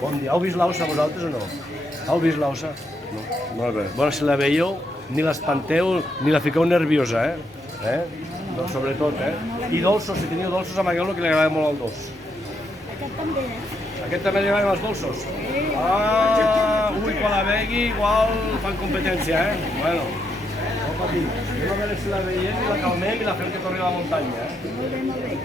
Bon dia. Heu vist l'ausa vosaltres o no? Heu vist l'ausa? No. Molt bé. Bueno, si la veieu, ni l'espanteu ni la fiqueu nerviosa, Doncs sobretot, I dolços, si teniu dolços, amagueu-lo que li agrada molt el dolç. Aquest també, Aquest també li agraden els dolços? Ah, ui, quan la vegui igual fan competència, Bueno, no patir. Anem a veure si la veiem i la calmem i la fem que torni a la muntanya, Molt bé, molt bé.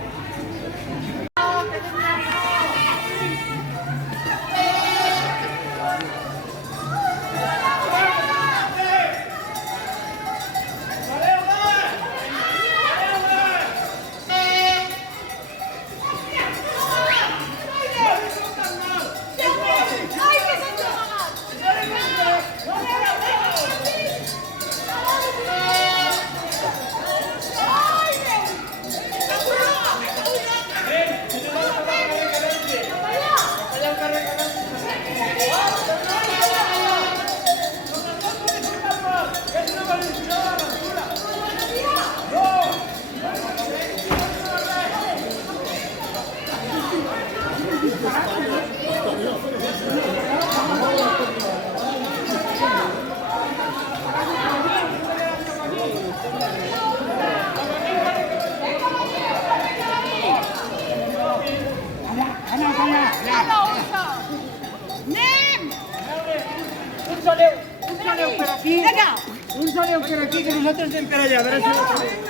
Un saleu per aquí, que nosaltres anem per allà, a veure si ho trobem.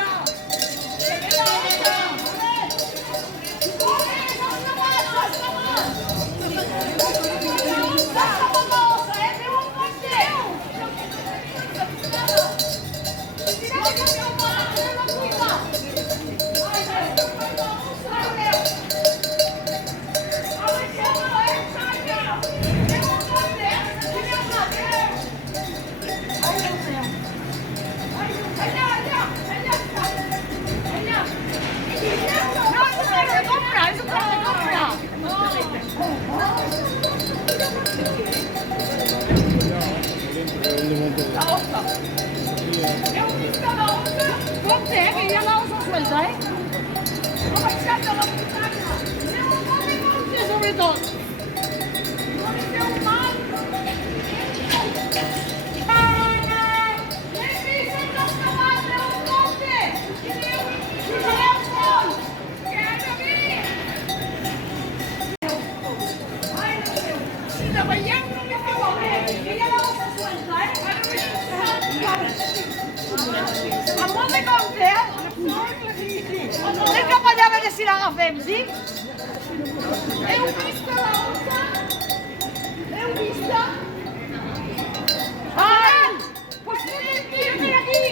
Anem cap allà a veure si l'agafem, sí? Heu vist l'ausa? Heu vist? Ai! Pues vine aquí!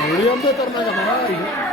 Hauríem de tornar cap avall.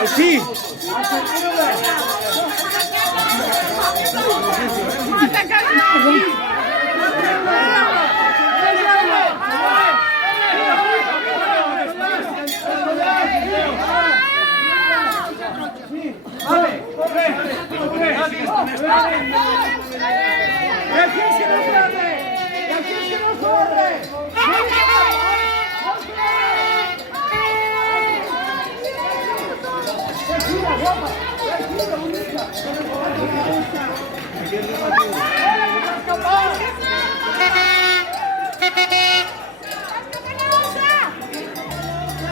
Així.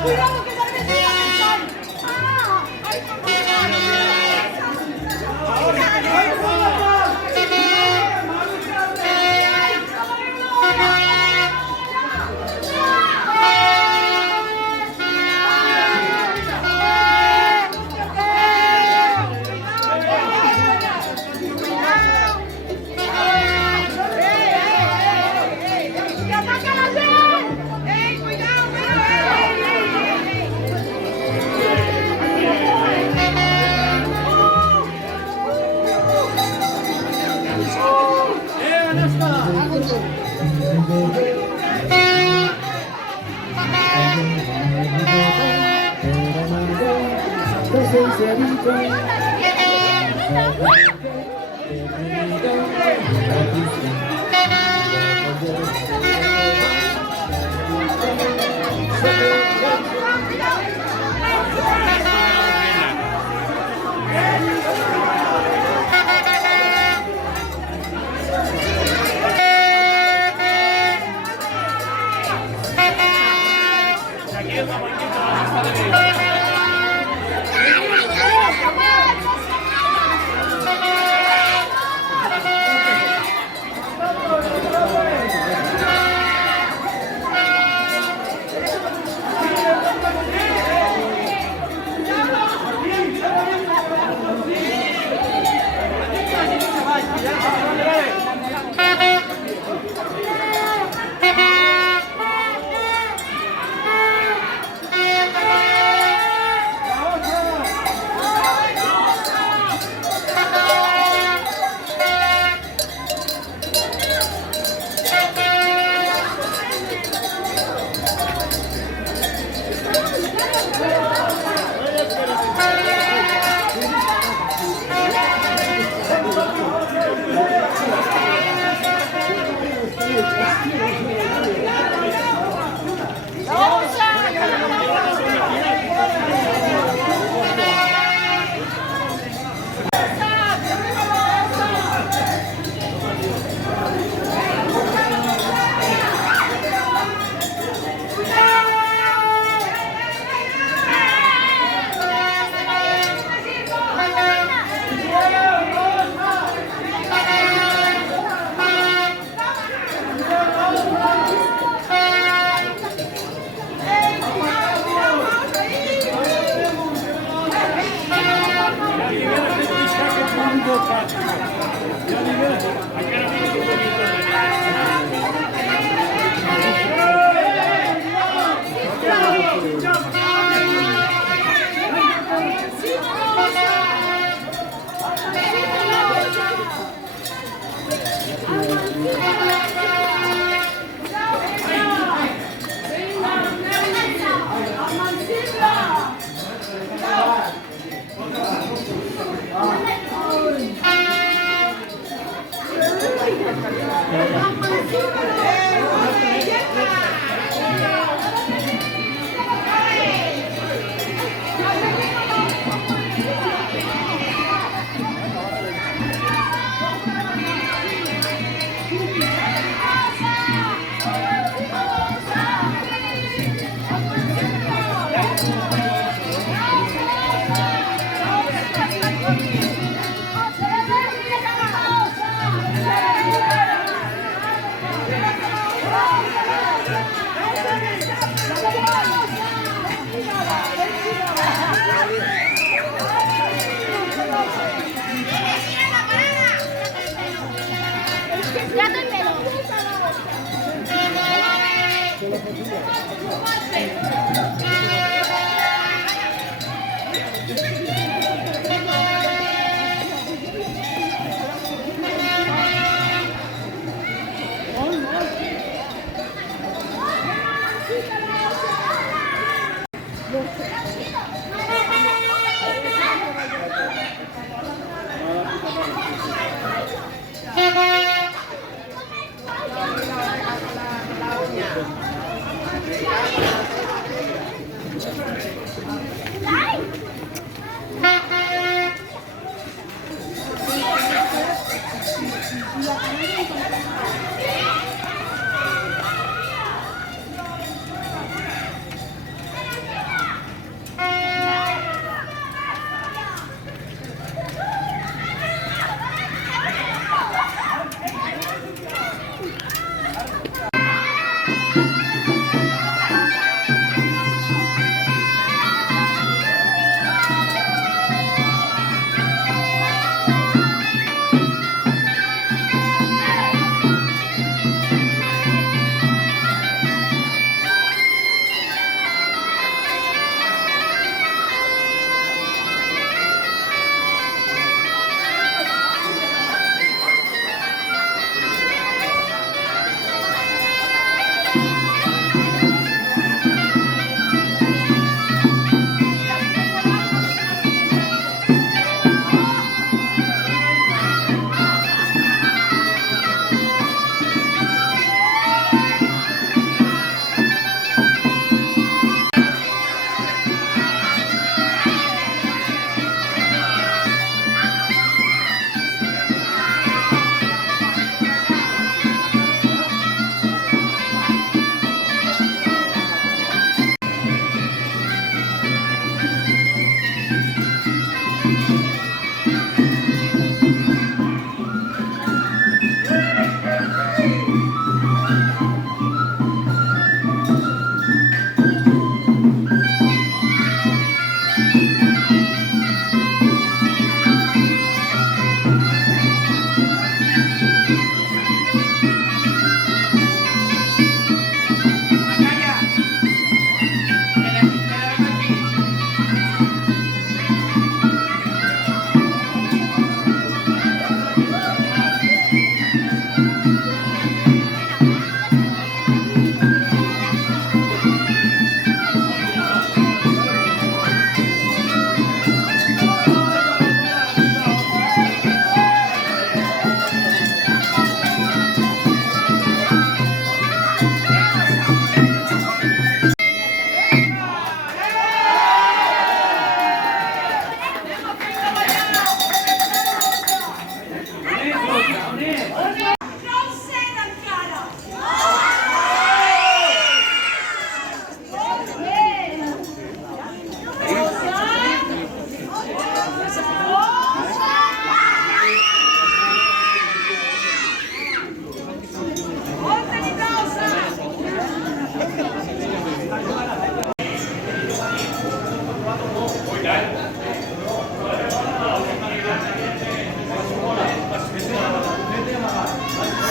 Cuidado que tal vez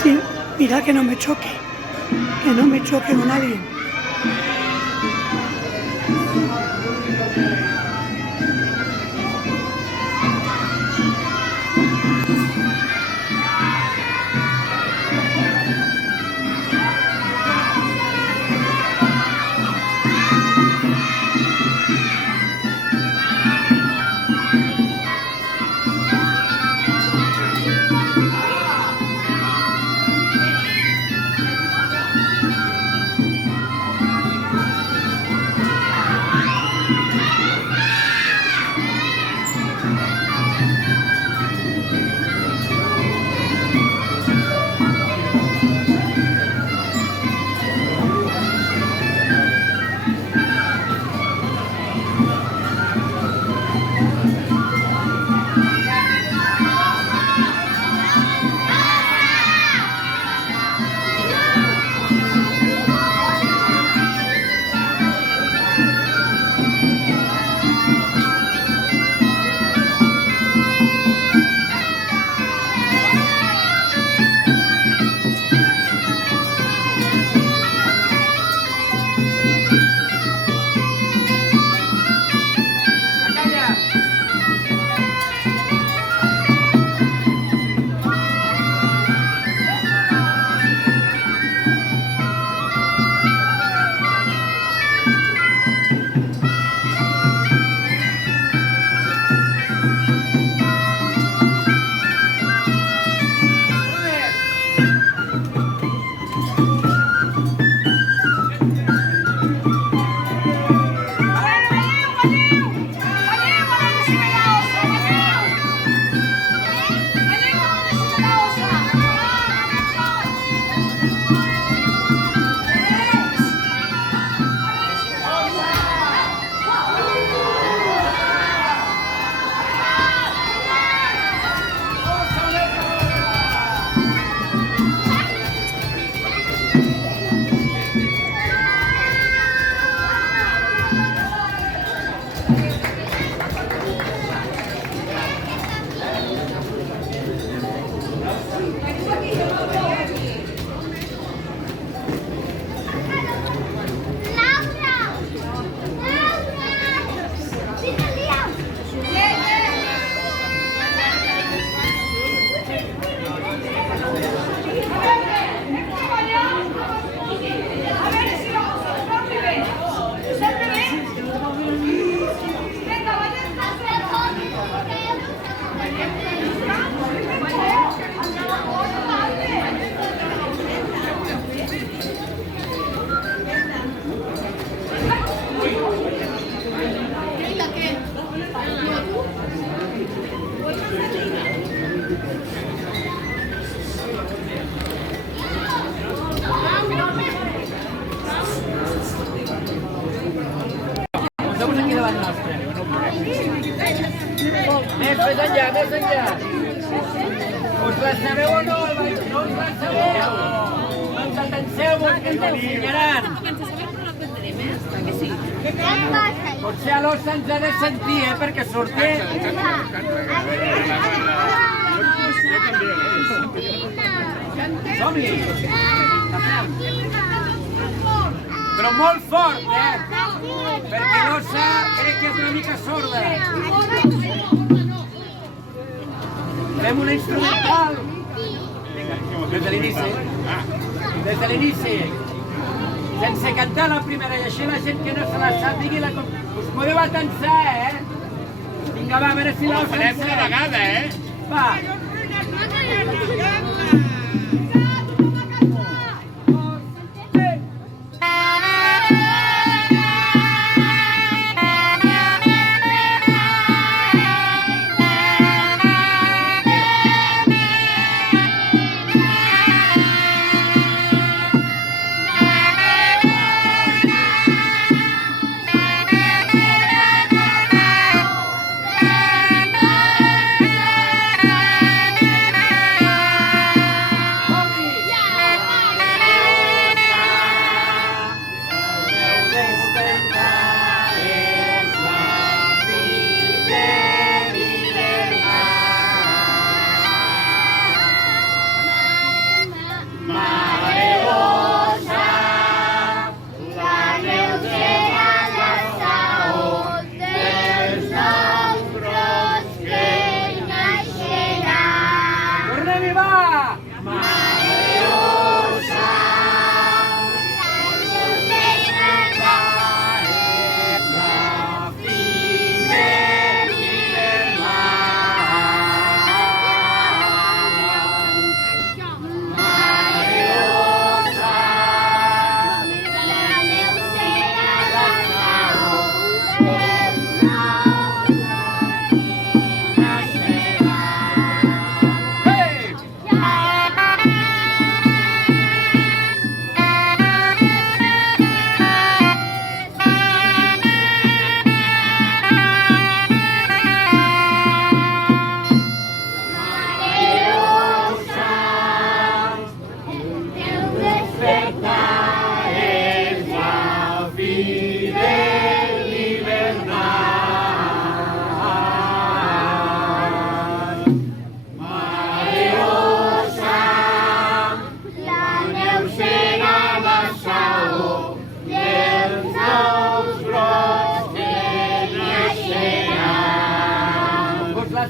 Sí, mira que no me choque con alguien. Poseu-vos aquí davant nostre. Més enllà, més enllà. Us la sabeu o no? No us la sabeu? Doncs atanseu-vos que ens l'ensenyaran. Potser a l'os ens ha de sentir, perquè surti. Som-hi. Però molt fort, perquè l'ossa crec que és una mica sorda. Fem una instrumental. Des de l'inici. Des de l'inici. Sense cantar la primera, i així la gent que no se la sap, digui-la com... Us podeu atensar, Vinga, va, a veure si l'ossa... Farem una vegada, Va.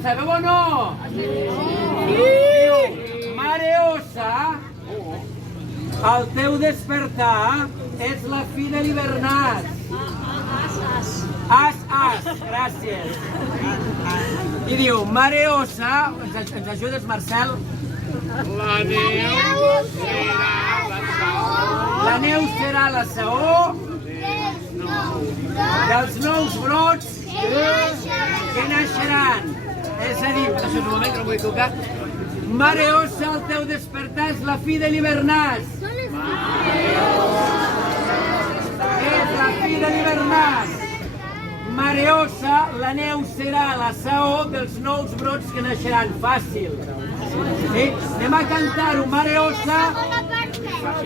Sabeu o no? Sí! Mare Ossa, el teu despertar és la fi de l'hivernàs. As, gràcies. I diu, Mare Ossa, ens ajudes, Marcel? La neu serà la saó. La neu serà la saó dels nous brots que naixeran. És a dir, això és un moment que no vull tocar. Mare Ossa, el teu despertar és la fi de l'hivernàs. És la fi de l'hivernàs. Mare Ossa, la neu serà la saó dels nous brots que naixeran. Fàcil. Sí? Anem a cantar-ho, Mare Ossa.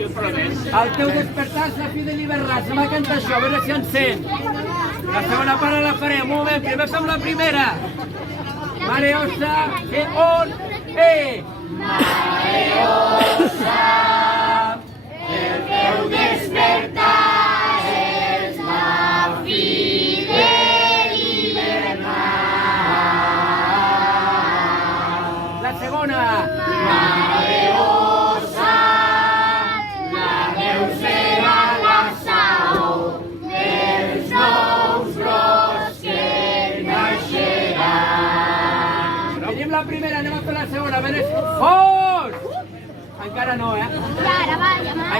Al teu despertar la fi de l'Iberràs, va cantar això, a veure si en sent. La segona part la farem, un moment, primer fem la primera. Mare Ossa, que on, Mare Ossa, el teu despertar és la fi de l'hivernàs. La segona. Mare Ossa, la neu serà la saó dels nous brots que naixeran. Tenim la primera, anem a fer la segona. A veure, fort! Encara no,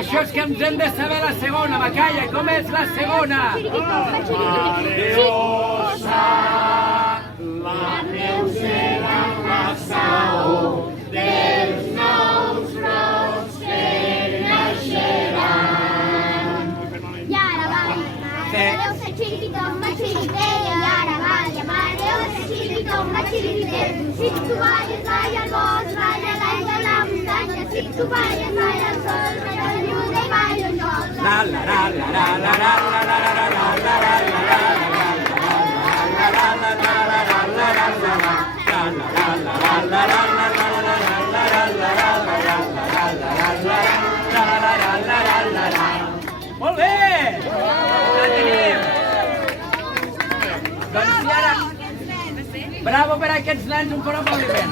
Això és que ens hem de saber la segona, Macalla. Com és la segona? Mare Ossa, la neu serà la saó dels nous brots que naixeran. I ara balla, Mare Ossa, xiriquitomba, xiriqueia. I ara balla, Mare Ossa, xiriquitomba, xiriqueia. Si tu balles, balla al bosc, balla a l'aigua, a la muntanya. Si tu balles, balla al sol, balla a la lluna i balla al sol. La la la la la la la la la la la la molt bé! La tenim! Doncs i ara... Bravo per aquests nens, un fort aplaudiment.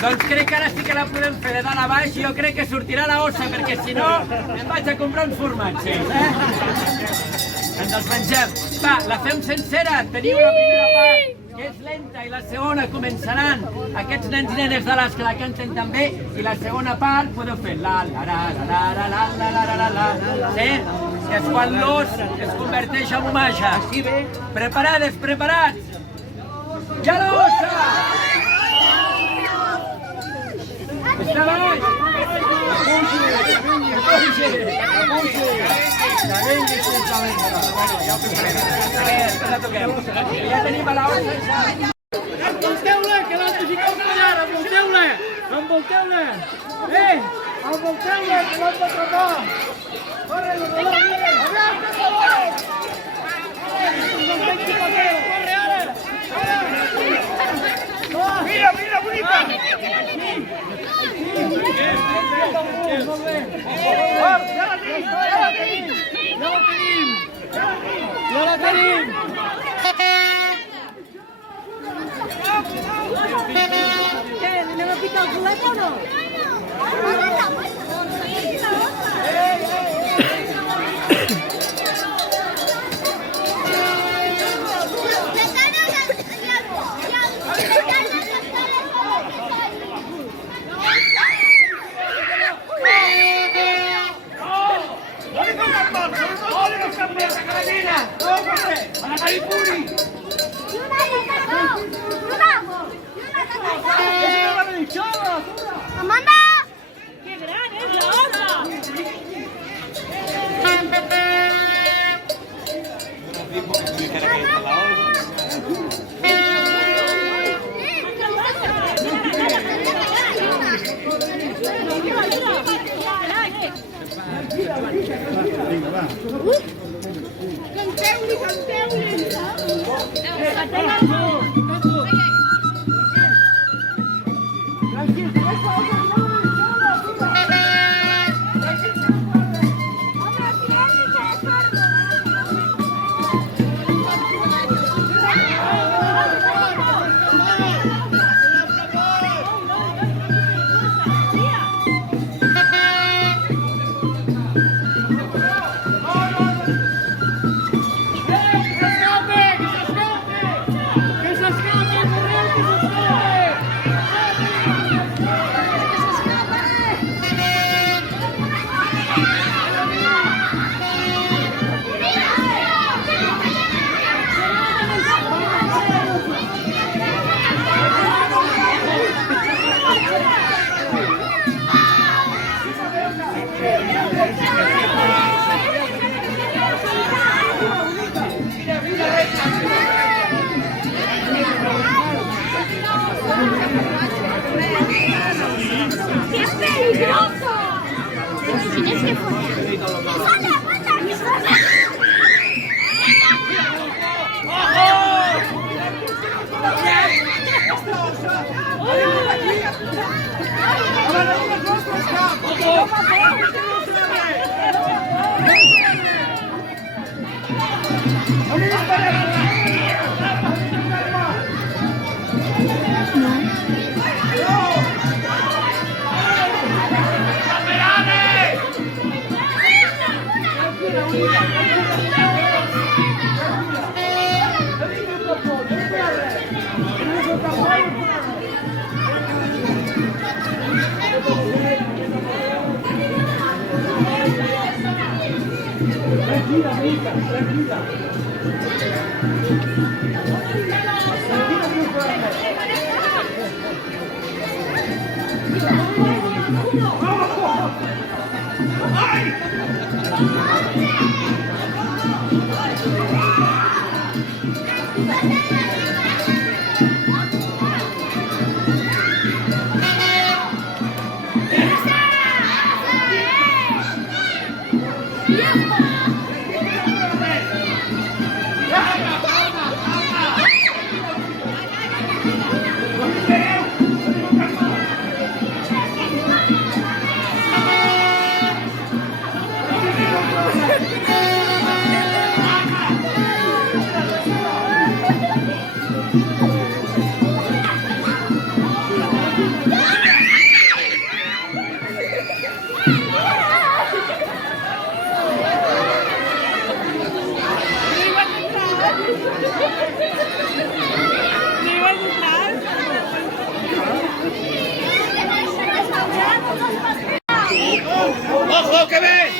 Doncs crec que ara sí que la podem fer de dalt a baix i jo crec que sortirà la ossa, perquè si no em vaig a comprar uns formatges, Ens els mengem. Va, la fem sencera. Teniu la primera part, que és lenta, i la segona començaran aquests nens i nenes de les que la canten també, i la segona part podeu fer la la la la la la la la la la la. Sí? És quan l'os es converteix en homatge. Preparades, preparats? Ja l'ossa! Està baix! Ja tenim a l'ossa. Envolteu-la, que l'altre s'hi cau callar! Envolteu-la! Envolteu-la! Envolteu-la, que l'hem d'atrapar! Corre, corre ara! Mira, mira, bonica! Molt bé! Ja la tenim! Ja la tenim! Què, anem a picar el bolet o no? Amanda! ¡Qué gran es la osa! Canteu-li, canteu-li! ¡Qué peligroso! Tienes que poner. ¡Sale, aguanta! ¡Ojo, que ven!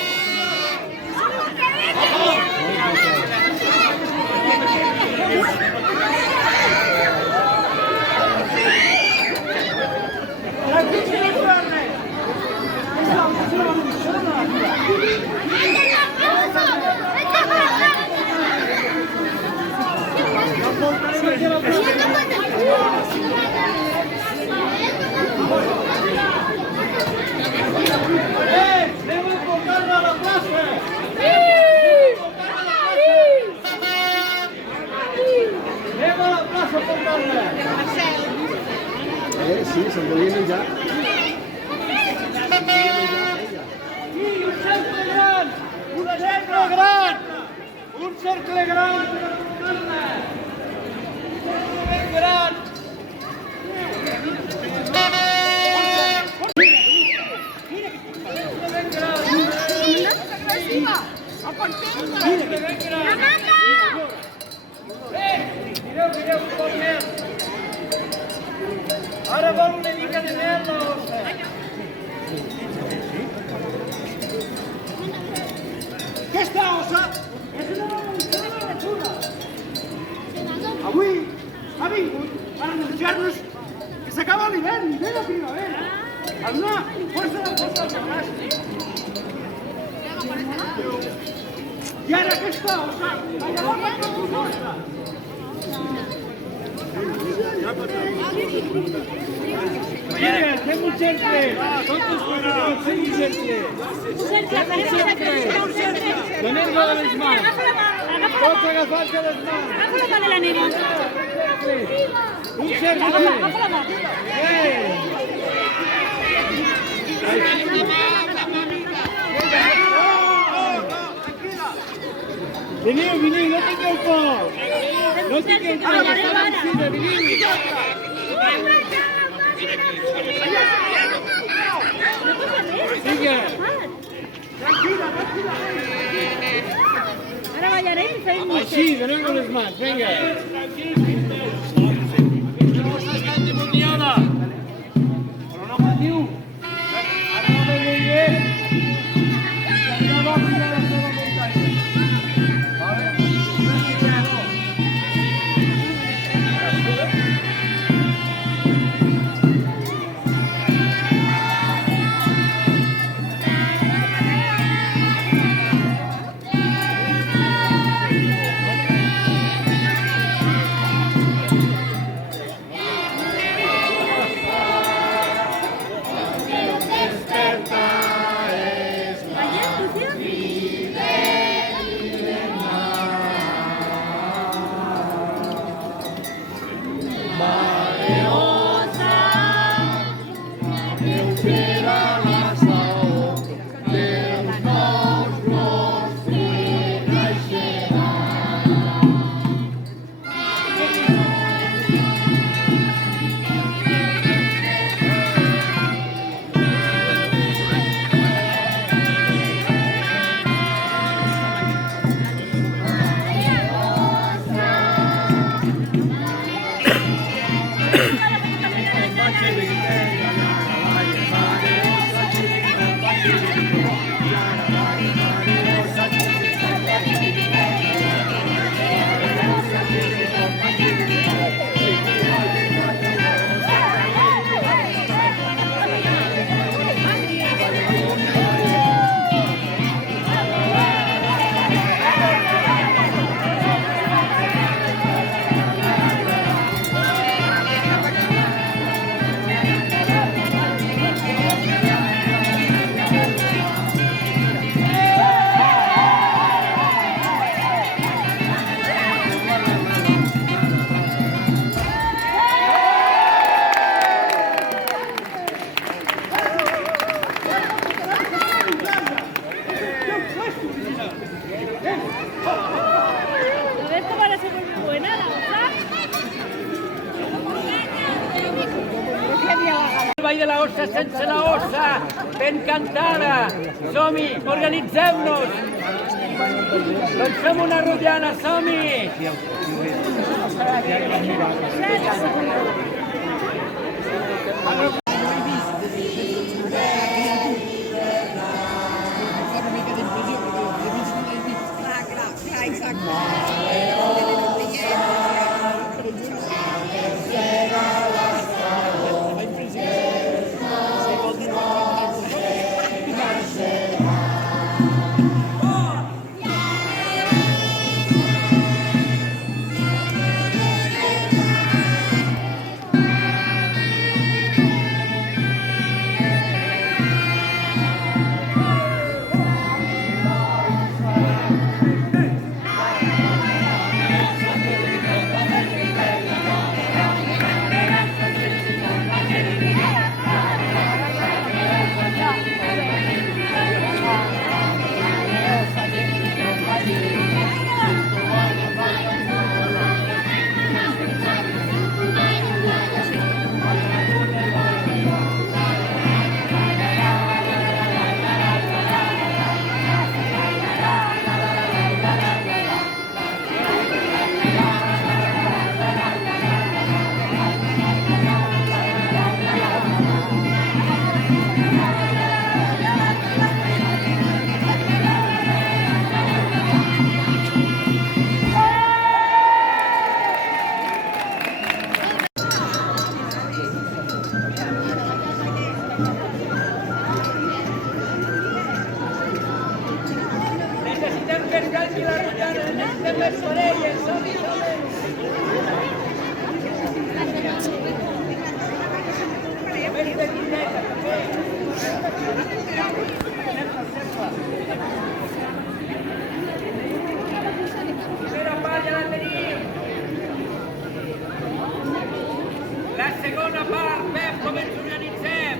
Sí, se'n volia menjar. Un cercle gran! Un cercle gran! Un cercle gran! Ben gran! Mireu, un poc més. Ara vol una mica de mel, l'ossa. Aquesta ossa és una natura. Avui ha vingut per anunciar-nos que s'acaba l'hivern i ve la primavera. A donar força al gimnàstic. I ara aquesta ossa allà va per la nostra. Mira, fem un cercle. Fem un cercle. Donem-lo de les mans. Tots agafant-se les mans. Agafa la mà de la nena. Un cercle. Veniu, no tingueu por. No tingueu por. Vinga. Ara ballarem i farem música. Així, donem-lo les mans, vinga. Però no patiu. Ara no me veiem. Ja va pujar la seva muntanya. Vale? No és que no. Esto parece muy buena, la osa. El ball de la ossa sense la ossa, ben cantada. Som-hi, organitzem-nos. Doncs fem una rotllana, som-hi. Necessitem que es calmi la rotllana, necessitem les parelles, som-hi, som-hi. Més de guineta, també. Primera part ja la tenim. La segona part, Pep, com ens organitzem?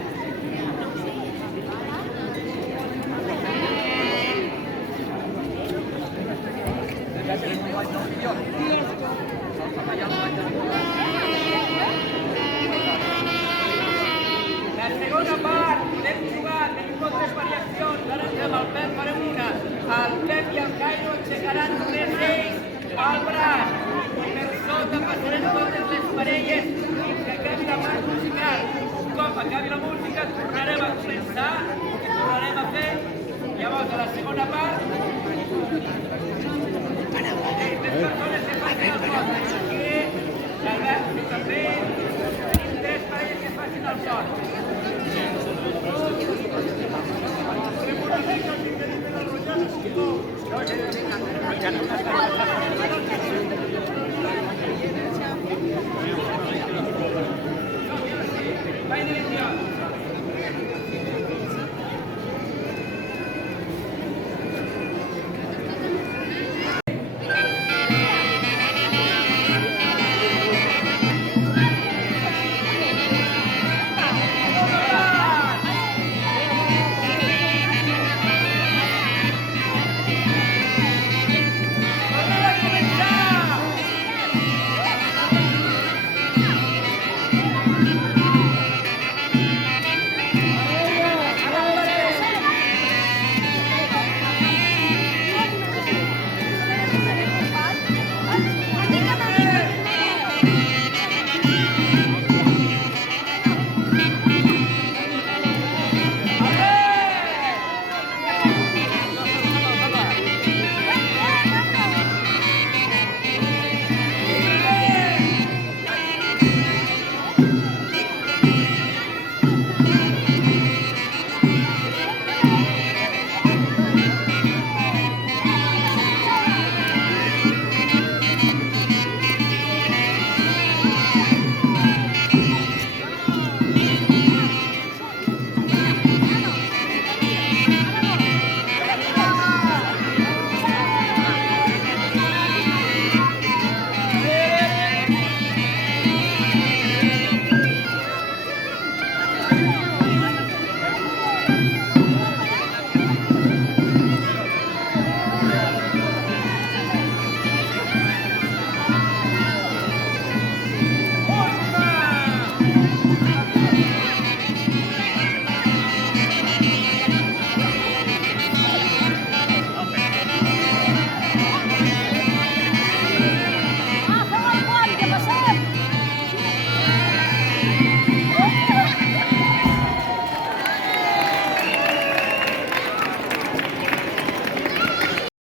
La segona part, podem jugar, tenim moltes variacions. Ara entrem al Pep, farem una. El Pep i el Cairo aixecaran només ells al braç. I per sota passarem totes les parelles fins que acabi la part musical. Un cop acabi la música tornarem a començar, que tornarem a fer. Llavors, a la segona part, les persones que facin el pont. Aquí, l'Albert també. Tenim 3 parelles que facin el pont. No,